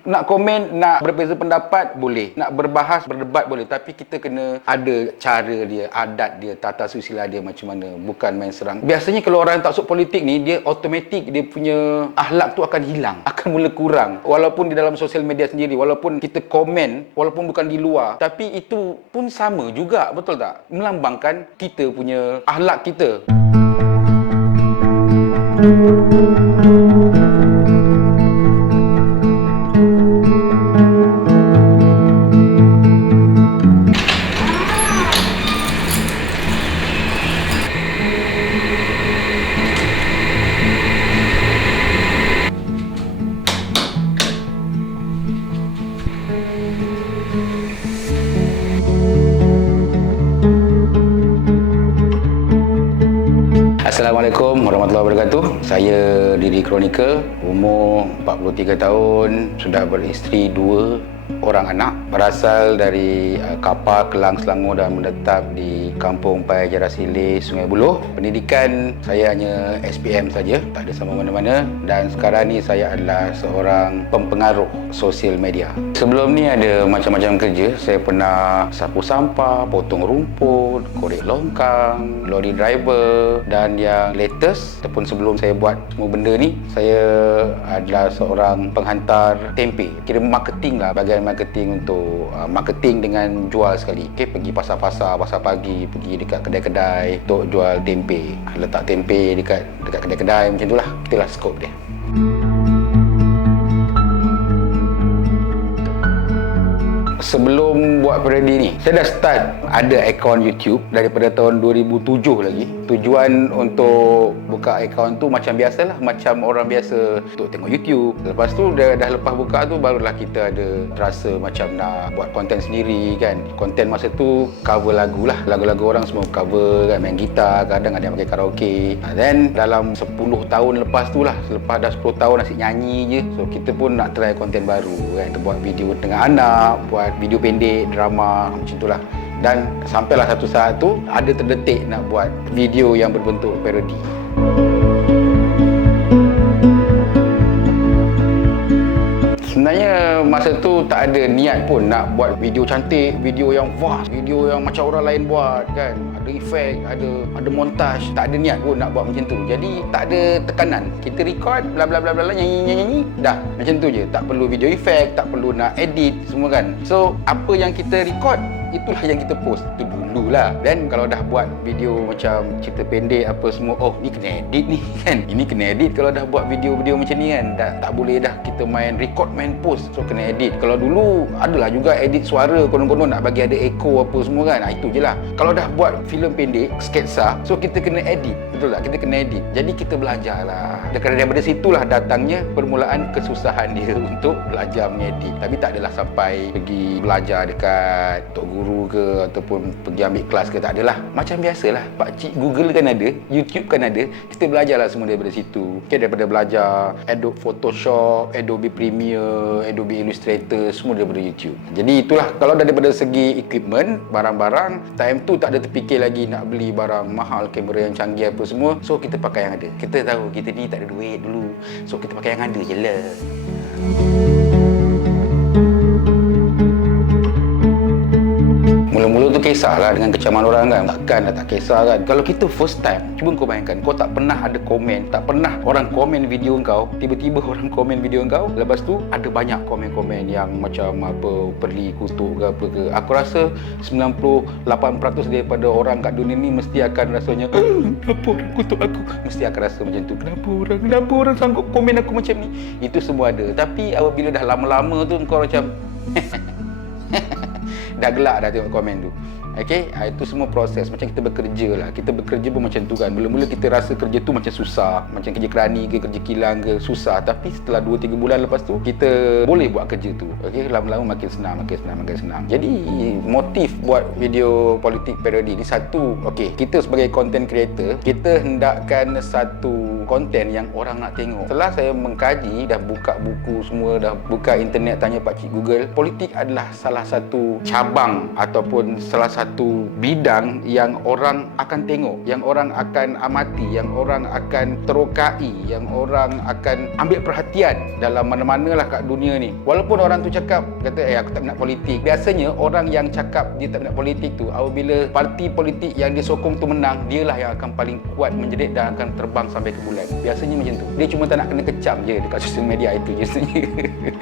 Nak komen, nak berbeza pendapat, boleh. Nak berbahas, berdebat, boleh. Tapi kita kena ada cara dia, adat dia, tata susila dia macam mana. Bukan main serang. Biasanya kalau orang tak masuk politik ni, dia automatik dia punya akhlak tu akan hilang. Akan mula kurang. Walaupun di dalam sosial media sendiri, walaupun kita komen, walaupun bukan di luar, tapi itu pun sama juga, betul tak? Melambangkan kita punya akhlak kita. Assalamualaikum warahmatullahi wabarakatuh. Saya Didi Chronicle, umur 43 tahun, sudah beristeri 2 orang anak, berasal dari Kapar, Kelang, Selangor dan menetap di Kampung Paya Jarasile, Sungai Buloh. Pendidikan saya hanya SPM saja, tak ada sama mana-mana, dan sekarang ni saya adalah seorang pempengaruh sosial media. Sebelum ni ada macam-macam kerja. Saya pernah sapu sampah, potong rumput, korek longkang, lori driver, dan yang latest ataupun sebelum saya buat semua benda ni, saya adalah seorang penghantar tempe. Kira marketing lah, bahagian marketing untuk marketing dengan jual sekali. Pergi pasar-pasar, pasar pagi, pergi dekat kedai-kedai untuk jual tempe. Letak tempe dekat kedai-kedai macam itulah. Itulah skop dia. Sebelum buat parodi ni, saya dah start ada akaun YouTube daripada tahun 2007 lagi. Tujuan untuk buka akaun tu macam biasalah, macam orang biasa untuk tengok YouTube. Lepas tu dah lepas buka tu barulah kita ada rasa macam nak buat konten sendiri kan. Konten masa tu cover lagu lah. Lagu-lagu orang semua cover kan, main gitar, kadang ada yang pakai karaoke. Then dalam 10 tahun lepas tu lah, selepas dah 10 tahun asyik nyanyi je. So kita pun nak try konten baru kan. Kita buat video dengan anak, buat video pendek, drama, macam itulah. Dan sampailah satu saat tu ada terdetik nak buat video yang berbentuk parodi. Sebenarnya masa tu tak ada niat pun nak buat video cantik, video yang vast, video yang macam orang lain buat kan. Ada efek, ada montaj. Tak ada niat pun nak buat macam tu. Jadi tak ada tekanan. Kita record bla bla bla bla, nyanyi dah. Macam tu je. Tak perlu video efek, tak perlu nak edit semua kan. So apa yang kita record, itulah yang kita post. Itu dululah. Dan kalau dah buat video macam cerita pendek apa semua, oh ni kena edit ni kan. Ini kena edit kalau dah buat video-video macam ni kan. Tak boleh dah kita main record, main post. So kena edit. Kalau dulu adalah juga edit suara, konon-konon nak bagi ada echo apa semua kan. Itu je lah. Kalau dah buat filem pendek, sketsa, so kita kena edit. Betul tak? Kita kena edit. Jadi kita belajar lah. Daripada situlah datangnya permulaan kesusahan dia untuk belajar mengedit. Tapi tak adalah sampai pergi belajar dekat tok guru ke ataupun pergi ambil kelas ke, tak adalah. Macam biasalah, pakcik Google kan ada, YouTube kan ada. Kita belajarlah semua daripada situ. Okay, daripada belajar Adobe Photoshop, Adobe Premiere, Adobe Illustrator, semua daripada YouTube. Jadi itulah, kalau daripada segi equipment, barang-barang, time tu tak ada terfikir lagi nak beli barang mahal, kamera yang canggih apa semua. So kita pakai yang ada. Kita tahu kita ni tak ada duit dulu, so kita pakai yang ada je lah. Mula-mula tu kisahlah dengan kecaman orang kan. Takkan dah tak kisah kan. Kalau kita first time, cuba kau bayangkan, kau tak pernah ada komen, tak pernah orang komen video kau, tiba-tiba orang komen video kau, lepas tu ada banyak komen-komen yang macam apa, perli, kutuk ke apa ke. Aku rasa 98% daripada orang kat dunia ni mesti akan rasanya, kenapa orang kutuk aku? Mesti akan rasa macam tu. Kenapa orang sanggup komen aku macam ni? Itu semua ada. Tapi apabila dah lama-lama tu kau macam dah gelak dah tengok komen tu. Okey, itu semua proses. Macam kita bekerja lah. Kita bekerja pun macam tu kan. Mula-mula kita rasa kerja tu macam susah, macam kerja kerani ke, kerja kilang ke, susah. Tapi setelah 2-3 bulan lepas tu, kita boleh buat kerja tu. Okey, lama-lama makin senang. Jadi motif buat video politik parodi ni satu, okey, kita sebagai content creator, kita hendakkan satu konten yang orang nak tengok. Setelah saya mengkaji, dah buka buku semua, dah buka internet, tanya pakcik Google, politik adalah salah satu cabang ataupun salah satu bidang yang orang akan tengok, yang orang akan amati, yang orang akan terokai, yang orang akan ambil perhatian dalam mana-mana lah kat dunia ni. Walaupun orang tu cakap, kata aku tak minat politik. Biasanya orang yang cakap dia tak minat politik tu, apabila parti politik yang dia sokong tu menang, dialah yang akan paling kuat menjerit dan akan terbang sampai ke bulan. Biasanya macam tu. Dia cuma tak nak kena kecam je dekat sosial media itu je sebenarnya.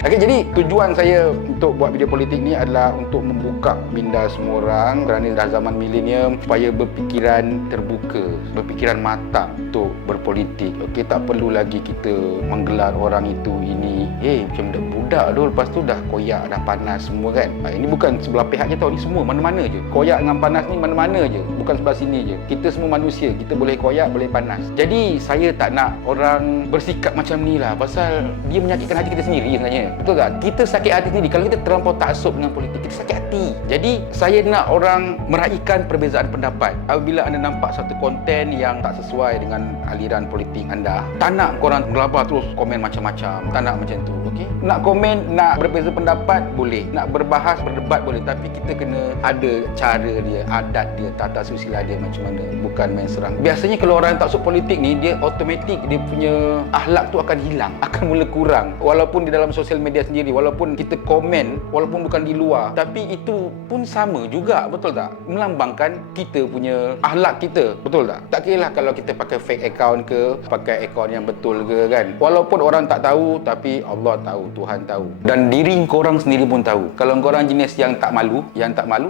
Okey, jadi tujuan saya untuk buat video politik ni adalah untuk membuka minda semua orang kerana dah zaman milenium, supaya berfikiran terbuka, berfikiran matang untuk berpolitik. Okey, tak perlu lagi kita menggelar orang itu ini, macam budak tu, lepas tu dah koyak, dah panas semua kan. Ini bukan sebelah pihak je tau, ni semua mana-mana je. Koyak dengan panas ni mana-mana je, bukan sebelah sini je. Kita semua manusia, kita boleh koyak, boleh panas. Jadi saya tak nak orang bersikap macam ni lah, pasal dia menyakitkan hati kita sendiri sebenarnya. Betul tak? Kita sakit hati sendiri kalau kita terlampau taksub dengan politik, kita sakit hati. Jadi saya nak orang meraihkan perbezaan pendapat. Apabila anda nampak satu konten yang tak sesuai dengan aliran politik anda, tak nak korang gelabah terus komen macam-macam, tak nak macam tu. Okey, nak komen, nak berbeza pendapat boleh, nak berbahas, berdebat boleh, tapi kita kena ada cara dia, adat dia, tata susila dia macam mana, bukan main serang. Biasanya kalau orang tak taksub politik ni, dia automatik dia punya akhlak tu akan hilang, akan mula kurang. Walaupun di dalam sosial media sendiri, walaupun kita komen, walaupun bukan di luar, tapi itu pun sama juga, betul tak? Melambangkan kita punya akhlak kita, betul tak? Tak kira lah kalau kita pakai fake account ke, pakai account yang betul ke kan. Walaupun orang tak tahu, tapi Allah tahu, Tuhan tahu. Dan diri korang sendiri pun tahu. Kalau korang jenis yang tak malu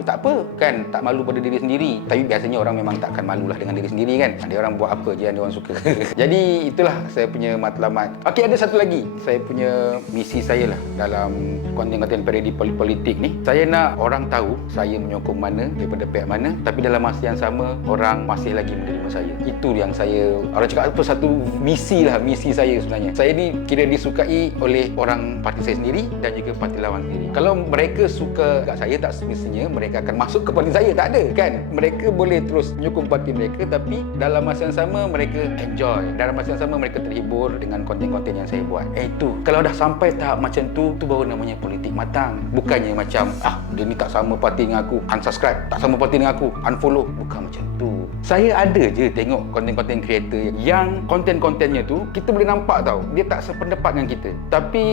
tak apa kan, tak malu pada diri sendiri. Tapi biasanya orang memang takkan malulah dengan diri sendiri kan. Dia orang buat apa je yang dia orang suka. Jadi itulah saya punya matlamat. Okey, ada satu lagi. Saya punya misi saya lah dalam konten-konten parodi politik ni. Saya nak orang tahu saya menyokong mana, daripada pihak mana, tapi dalam masa yang sama orang masih lagi menerima saya. Itu yang saya, orang cakap apa, satu misi lah, misi saya sebenarnya. Saya ni kira disukai oleh orang parti saya sendiri dan juga parti lawan sendiri. Kalau mereka suka kat saya, tak semestinya mereka akan masuk ke parti saya, tak ada kan. Mereka boleh terus menyokong parti mereka, tapi dalam masa yang sama mereka enjoy, dalam masa yang sama mereka terhibur dengan konten-konten yang saya buat. Itu kalau dah sampai tahap macam tu baru namanya politik matang. Bukannya macam dia ni tak sama parti dengan aku, unsubscribe, tak sama parti dengan aku, unfollow. Bukan macam tu. Saya ada je tengok konten-konten creator yang konten-kontennya tu kita boleh nampak tau, dia tak sependapat dengan kita, tapi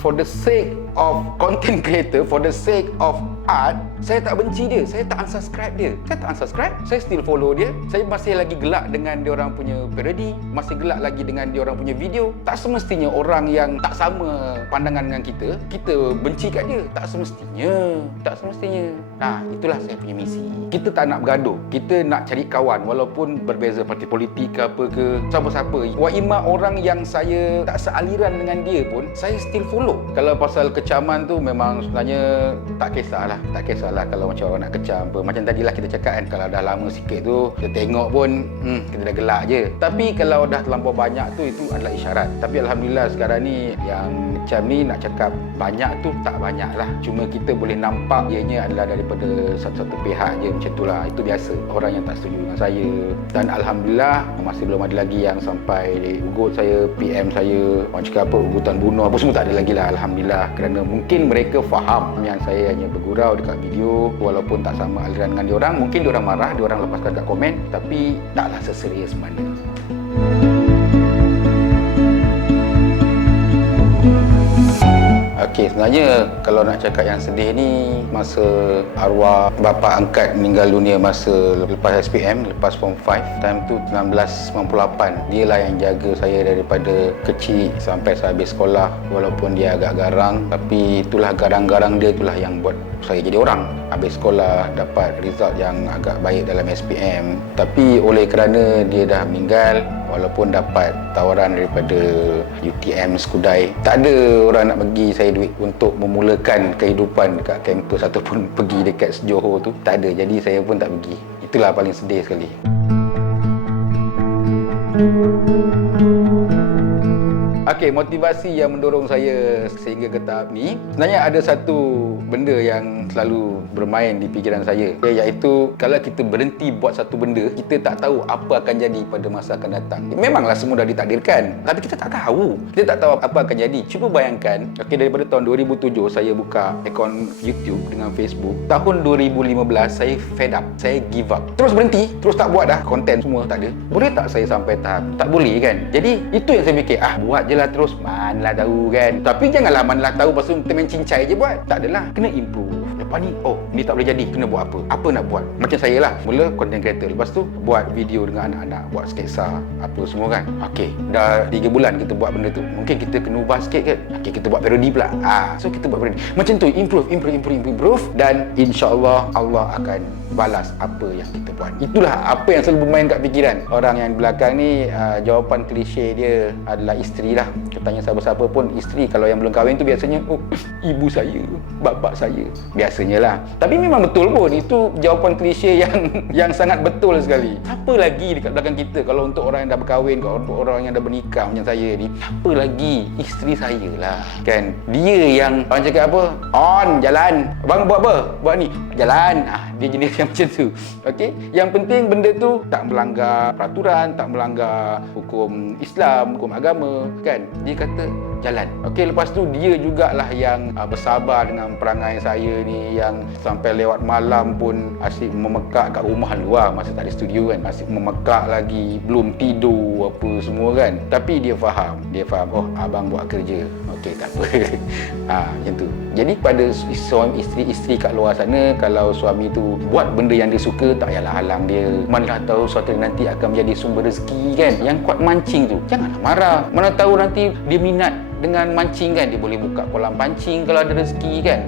for the sake of content creator, for the sake of art, saya tak benci dia, saya tak unsubscribe dia. Saya tak unsubscribe, saya still follow dia. Saya masih lagi gelak dengan dia orang punya parody, masih gelak lagi dengan dia orang punya video. Tak semestinya orang yang tak sama pandangan dengan kita benci kat dia. Tak semestinya, tak semestinya. Nah, itulah saya punya misi. Kita tak nak bergaduh, kita nak cari kawan walaupun berbeza parti politik ke apa ke, siapa-siapa. Wa imma orang yang saya tak sealiran dengan dia pun, saya still follow. Kalau pasal kecaman tu memang sebenarnya tak kisahlah kalau macam orang nak kecam apa. Macam tadilah kita cakap kan, kalau dah lama sikit tu kita tengok pun kita dah gelak je. Tapi kalau dah terlampau banyak tu, itu adalah isyarat. Tapi alhamdulillah sekarang ni yang macam ni nak cakap banyak tu tak banyak lah. Cuma kita boleh nampak ianya adalah daripada satu-satu pihak je, macam tu lah. Itu biasa, orang yang tak setuju dengan saya. Dan alhamdulillah masih belum ada lagi yang sampai ugut saya, PM saya, orang cakap apa, ugutan bunuh apa, semua tak ada lagi lah, alhamdulillah. Kerana mungkin mereka faham yang saya hanya bergurau dekat video, walaupun tak sama aliran dengan diorang. Mungkin diorang marah, diorang lepaskan kat komen, tapi taklah seserius mana. Okey, sebenarnya kalau nak cakap yang sedih ni, masa arwah bapa angkat meninggal dunia masa lepas SPM, lepas Form 5, time tu 1998. Dialah yang jaga saya daripada kecil sampai saya habis sekolah. Walaupun dia agak garang, tapi itulah garang-garang dia itulah yang buat saya jadi orang. Habis sekolah dapat result yang agak baik dalam SPM, tapi oleh kerana dia dah meninggal, walaupun dapat tawaran daripada UTM Skudai, tak ada orang nak bagi saya duit untuk memulakan kehidupan dekat kampus ataupun pergi dekat Johor tu, tak ada. Jadi saya pun tak pergi. Itulah paling sedih sekali. Okey, motivasi yang mendorong saya sehingga ke tahap ni, sebenarnya ada satu benda yang selalu bermain di fikiran saya, iaitu kalau kita berhenti buat satu benda, kita tak tahu apa akan jadi pada masa akan datang. Memanglah semua dah ditakdirkan, tapi kita tak tahu. Kita tak tahu apa akan jadi. Cuba bayangkan, okey, daripada tahun 2007 saya buka akaun YouTube dengan Facebook. Tahun 2015 saya fed up, saya give up. Terus berhenti, terus tak buat dah, konten semua tak ada. Boleh tak saya sampai tahap? Tak boleh kan? Jadi itu yang saya fikir, buat je lah terus, manalah tahu kan. Tapi janganlah manalah tahu lepas tu kita main cincai je buat. Tak adalah, kena improve. Lepas ni, ni tak boleh jadi, kena buat apa? Apa nak buat? Macam saya lah, mula content creator, lepas tu buat video dengan anak-anak, buat sketsa apa semua kan. Okey, dah 3 bulan kita buat benda tu, mungkin kita kena ubah sikit kan. Okey, kita buat parody pula. So kita buat parody. Macam tu, improve, dan insya-Allah Allah akan balas apa yang kita buat. Itulah apa yang selalu bermain kat fikiran orang yang di belakang ni. Jawapan klise dia adalah isteri lah. Tanya siapa-siapa pun, isteri kalau yang belum kahwin tu biasanya ibu saya, bapa saya, biasanya lah. Tapi memang betul pun, itu jawapan klise yang sangat betul sekali. Apa lagi dekat belakang kita kalau untuk orang yang dah berkahwin, kalau untuk orang yang dah bernikah macam saya ni, apa lagi? Isteri saya lah kan. Dia yang orang cakap apa, on, jalan, abang buat apa? Buat ni, jalan. Dia jenis yang macam tu. Okey, yang penting benda tu tak melanggar peraturan, tak melanggar hukum Islam, hukum agama kan. Dia kata jalan. Okey, lepas tu dia jugalah yang bersabar dengan perangai saya ni, yang sampai lewat malam pun asyik memekak kat rumah luar masa tak ada studio kan, asyik memekak lagi, belum tidur apa semua kan. Tapi dia faham, abang buat kerja. Okey, tak apa. Macam tu. Jadi pada suami isteri-isteri kat luar sana, kalau suami tu buat benda yang dia suka, tak payahlah halang dia. Manalah tahu suatu nanti akan menjadi sumber rezeki kan. Yang kuat mancing tu, janganlah marah. Mana tahu nanti dia minat dengan mancing kan, dia boleh buka kolam pancing kalau ada rezeki kan.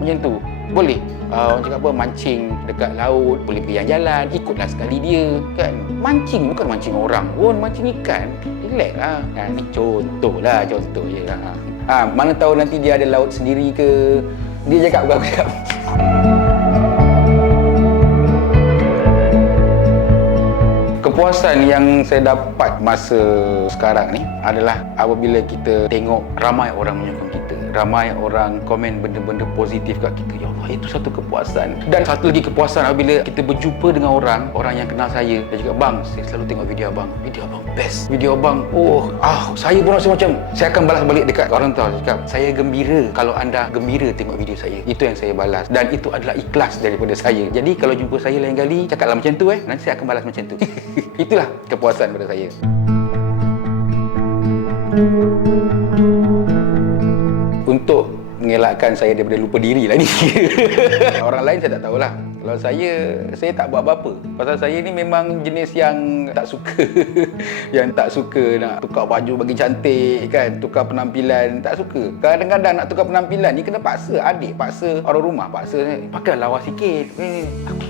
Macam tu. Boleh. Orang cakap apa, mancing dekat laut, boleh pergi jalan, ikutlah sekali dia kan. Mancing bukan mancing orang pun, mancing ikan. Relax lah. Ni contoh je lah. Mana tahu nanti dia ada laut sendiri ke. Dia cakap bukan aku cakap. Kepuasan yang saya dapat masa sekarang ni adalah apabila kita tengok ramai orang menyokong kita, ramai orang komen benda-benda positif kat kita. Ya Allah, itu satu kepuasan. Dan satu lagi kepuasan apabila kita berjumpa dengan orang yang kenal saya. Dia cakap, bang, saya selalu tengok video abang best, video abang, saya pun rasa macam saya akan balas balik dekat orang tahu. Cakap, saya gembira kalau anda gembira tengok video saya. Itu yang saya balas, dan itu adalah ikhlas daripada saya. Jadi kalau jumpa saya lain kali, cakaplah macam tu nanti saya akan balas macam tu. Itulah kepuasan pada saya. Untuk mengelakkan saya daripada lupa diri lah ni. Orang lain saya tak tahulah. Kalau saya tak buat apa-apa. Pasal saya ni memang jenis yang tak suka yang tak suka nak tukar baju bagi cantik kan, tukar penampilan, tak suka. Kadang-kadang nak tukar penampilan ni kena paksa adik, paksa orang rumah, paksa pakai lawa sikit.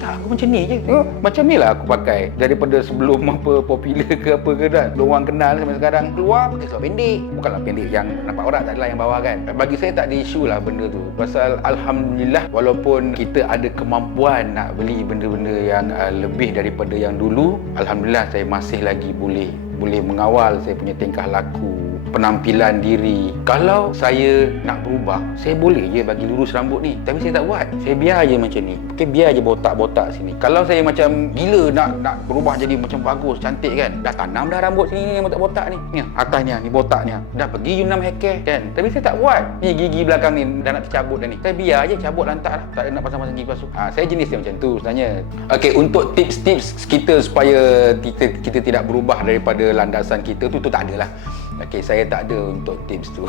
Aku macam ni je. Macam ni lah aku pakai. Daripada sebelum popular ke apa ke dah, orang kenal sampai sekarang, keluar pakai seluar pendek. Bukanlah pendek yang nampak aurat, tak adalah yang bawah kan. Bagi saya tak ada isu lah benda tu. Pasal alhamdulillah, walaupun kita ada kemampuan nak beli benda-benda yang lebih daripada yang dulu, alhamdulillah saya masih lagi boleh mengawal saya punya tingkah laku, penampilan diri. Kalau saya nak berubah, saya boleh je bagi lurus rambut ni, tapi saya tak buat. Saya biar je macam ni. Biar je botak-botak sini. Kalau saya macam gila nak berubah jadi macam bagus, cantik kan, dah tanam dah rambut sini ni, botak-botak ni. Ni atas ni botak ni. Dah pergi Yunam hair care kan, tapi saya tak buat. Ni gigi belakang ni dah nak tercabut dah ni. Saya biar je, cabut lantak lah. Tak ada nak pasang-pasang gigi palsu. Saya jenis dia macam tu sebenarnya. Okey, untuk tips-tips kita supaya kita tidak berubah daripada landasan kita tu tak ada lah. Okey, saya tak ada untuk tips tu.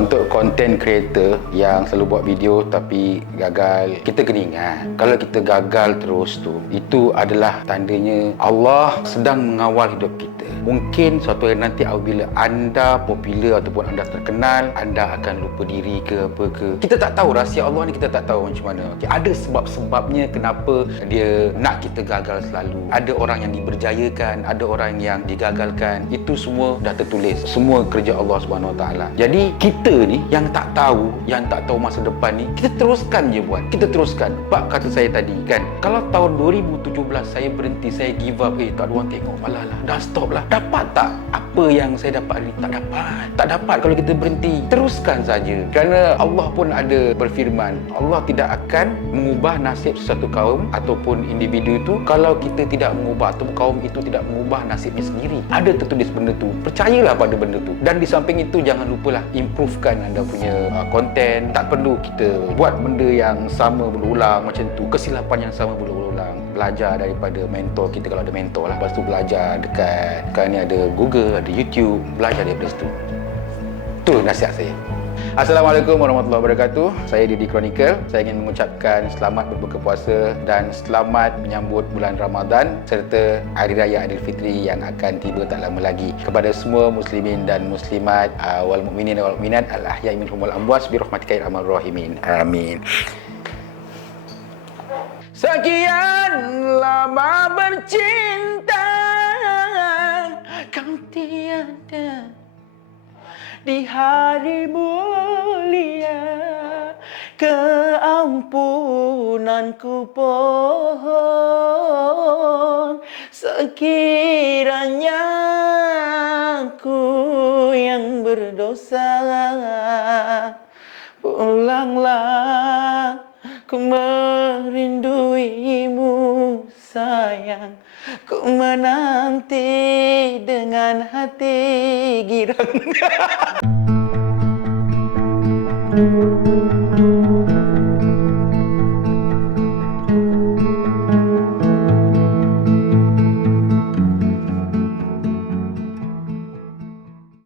Untuk content creator yang selalu buat video tapi gagal, kita kena ingat, kalau kita gagal terus tu, itu adalah tandanya Allah sedang mengawal hidup kita. Mungkin suatu hari nanti apabila anda popular ataupun anda terkenal, anda akan lupa diri ke apa ke. Kita tak tahu rahsia Allah ni, kita tak tahu macam mana. Okay, ada sebab-sebabnya kenapa dia nak kita gagal selalu. Ada orang yang diberjayakan, ada orang yang digagalkan. Itu semua dah tertulis. Semua kerja Allah Subhanahu Wa Taala. Jadi kita ni yang tak tahu masa depan ni, kita teruskan je buat. Kita teruskan. Pak kata saya tadi kan, kalau tahun 2017 saya berhenti, saya give up, tak ada orang tengok, alah dah stop lah. Dapat tak apa yang saya dapat ni? Tak dapat kalau kita berhenti. Teruskan saja. Kerana Allah pun ada berfirman, Allah tidak akan mengubah nasib sesuatu kaum ataupun individu itu kalau kita tidak mengubah, atau kaum itu tidak mengubah nasibnya sendiri. Ada tertulis benda tu. Percayalah pada benda tu. Dan di samping itu, jangan lupalah improvekan anda punya konten. Tak perlu kita buat benda yang sama berulang macam tu, kesilapan yang sama berulang. Belajar daripada mentor kita kalau ada mentor lah. Lepas tu belajar dekat, sekarang ni ada Google, ada YouTube, belajar daripada situ. Tu nasihat saya. Assalamualaikum warahmatullahi wabarakatuh. Saya Didi Chronicle. Saya ingin mengucapkan selamat berbuka puasa dan selamat menyambut bulan Ramadan serta Hari Raya Aidilfitri yang akan tiba tak lama lagi. Kepada semua muslimin dan muslimat, wal mukminin wal mukminat, al ahya'i minhum wal amwat bi rahmatika ya arhamar rahimin. Amin. Sekian lama bercinta, kau tiada di hari mulia, keampunanku pohon. Sekiranya aku yang berdosa, pulanglah, ku merinduimu sayang. Ku menanti dengan hati girang.